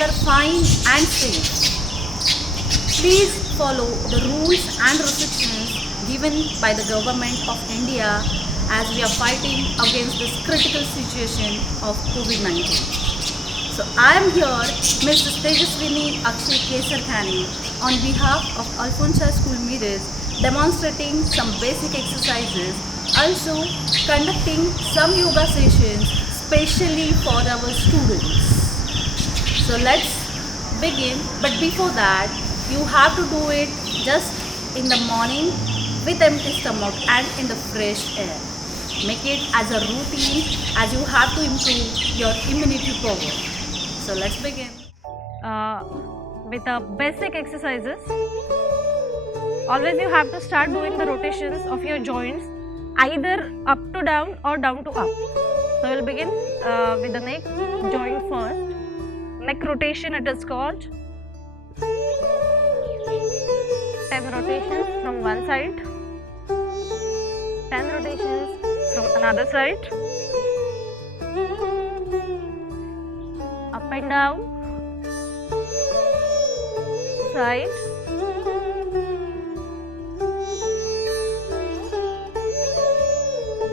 all are fine and safe. Please follow the rules and restrictions given by the government of India as we are fighting against this critical situation of COVID-19. So I am here, Mrs. Tejaswini Akshay Kesarkhani, on behalf of Alfonsa School Mirrors, demonstrating some basic exercises, also conducting some yoga sessions specially for our students. So let's begin, but before that, you have to do it just in the morning with empty stomach and in the fresh air. Make it as a routine as you have to improve your immunity power. So let's begin with the basic exercises. Always you have to start doing the rotations of your joints either up to down or down to up. So we'll begin with the neck joint first. Neck rotation it is called. 10 rotations from one side, 10 rotations from another side, up and down, side,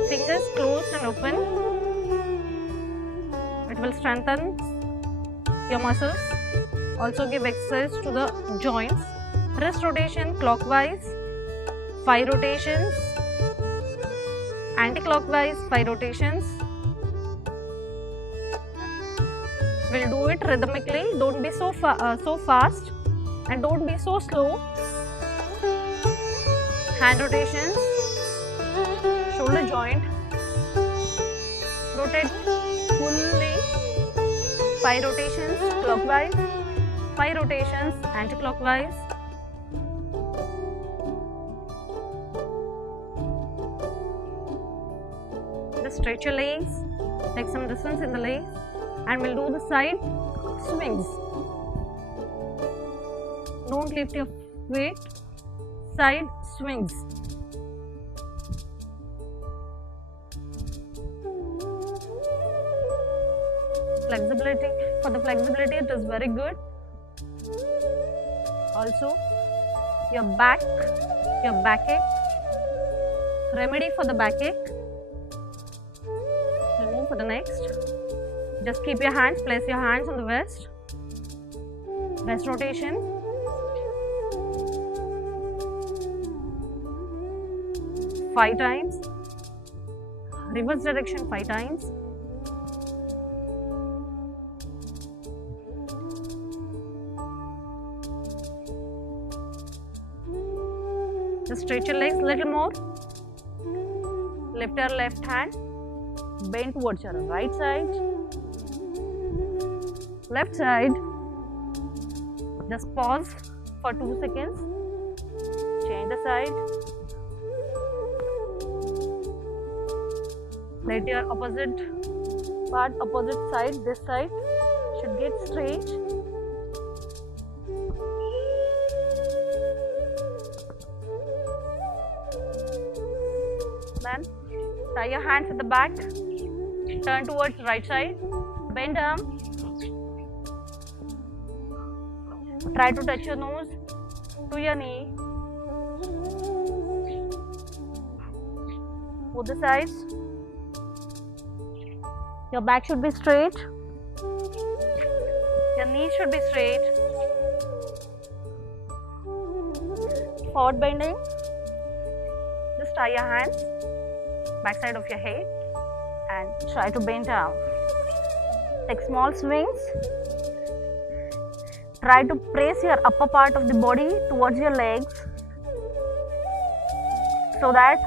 fingers closed and open. It will strengthen your muscles, also give exercise to the joints. Wrist rotation clockwise, 5 rotations, anti-clockwise 5 rotations. We'll do it rhythmically, don't be so fast and don't be so slow. Hand rotations, shoulder joint, rotate fully, 5 rotations clockwise, 5 rotations anti-clockwise. Just stretch your legs, take some distance in the legs, and we'll do the side swings. Don't lift your weight, side swings. Flexibility, for the flexibility it is very good. Also your backache, remedy for the backache. We'll move for the next. Just keep your hands, place your hands on the waist. Waist rotation. Five times. Reverse direction 5 times. Just stretch your legs a little more. Lift your left hand. Bend towards your right side. Left side. Just pause for 2 seconds. Change the side. Let your opposite side, this side should get straight. Then tie your hands at the back. Turn towards right side. Bend arm. Try to touch your nose to your knee. Both the sides. Your back should be straight. Your knees should be straight. Forward bending. Just tie your hands back side of your head and try to bend down. Take small swings. Try to press your upper part of the body towards your legs so that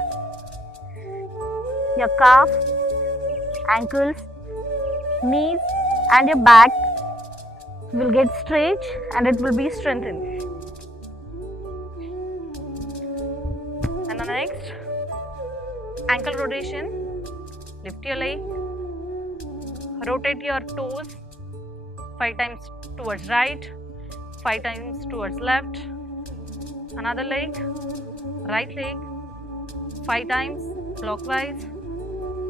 your calf, ankles, knees and your back will get straight and it will be strengthened. And the next, ankle rotation. Lift your leg, rotate your toes 5 times towards right, 5 times towards left. Another leg, right leg, 5 times clockwise,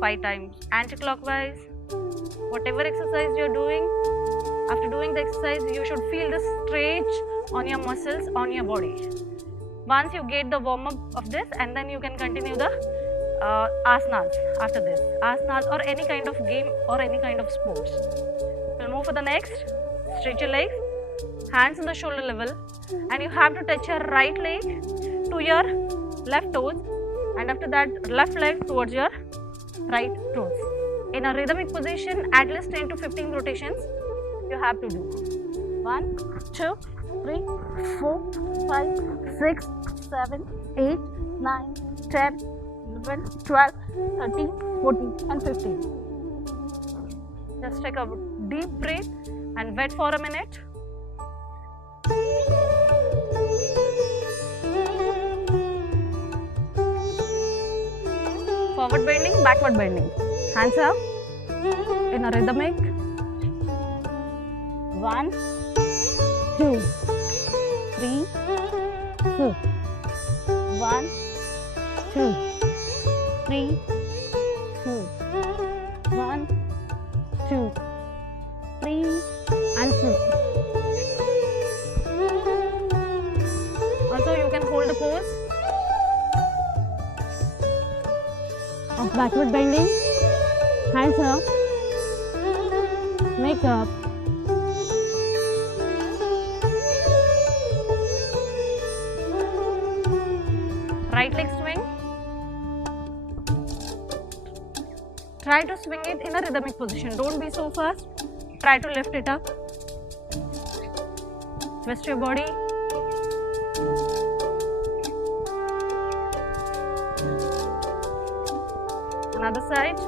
5 times anti-clockwise. Whatever exercise you are doing, After doing the exercise, you should feel the stretch on your muscles on your body. Once you get the warm up of this, and then you can continue the asanas after this. Asanas or any kind of game or any kind of sports. We'll move for the next. Stretch your legs, hands on the shoulder level, and you have to touch your right leg to your left toes, and after that left leg towards your right toes. In a rhythmic position, at least 10 to 15 rotations you have to do. 1, 2, 3, 4, 5, 6, 7, 8, 9, 10, 11, 12, 13, 14 and 15. Just take a deep breath and wait for a minute. Forward bending, backward bending. Hands up in a rhythmic. 1, 2, 3, 4. 1, 2, 3, 4. 1, 2, 3 and 4. Also, you can hold the pose of backward bending. Hands up. Make up. Right leg swing. Try to swing it in a rhythmic position. Don't be so fast. Try to lift it up. Twist your body. Another side.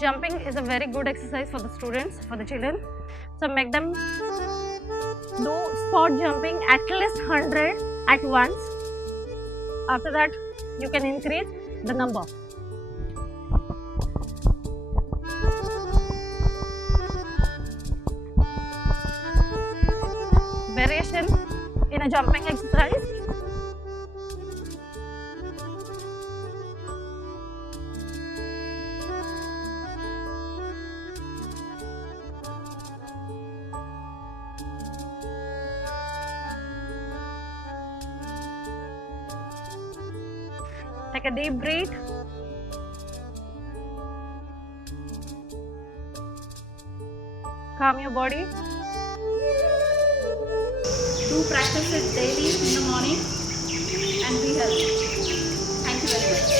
Jumping is a very good exercise for the students, for the children. So make them do spot jumping at least 100 at once. After that, you can increase the number. Variation in a jumping exercise. Take a deep breath. Calm your body. Do practice it daily in the morning and be healthy. Thank you very much.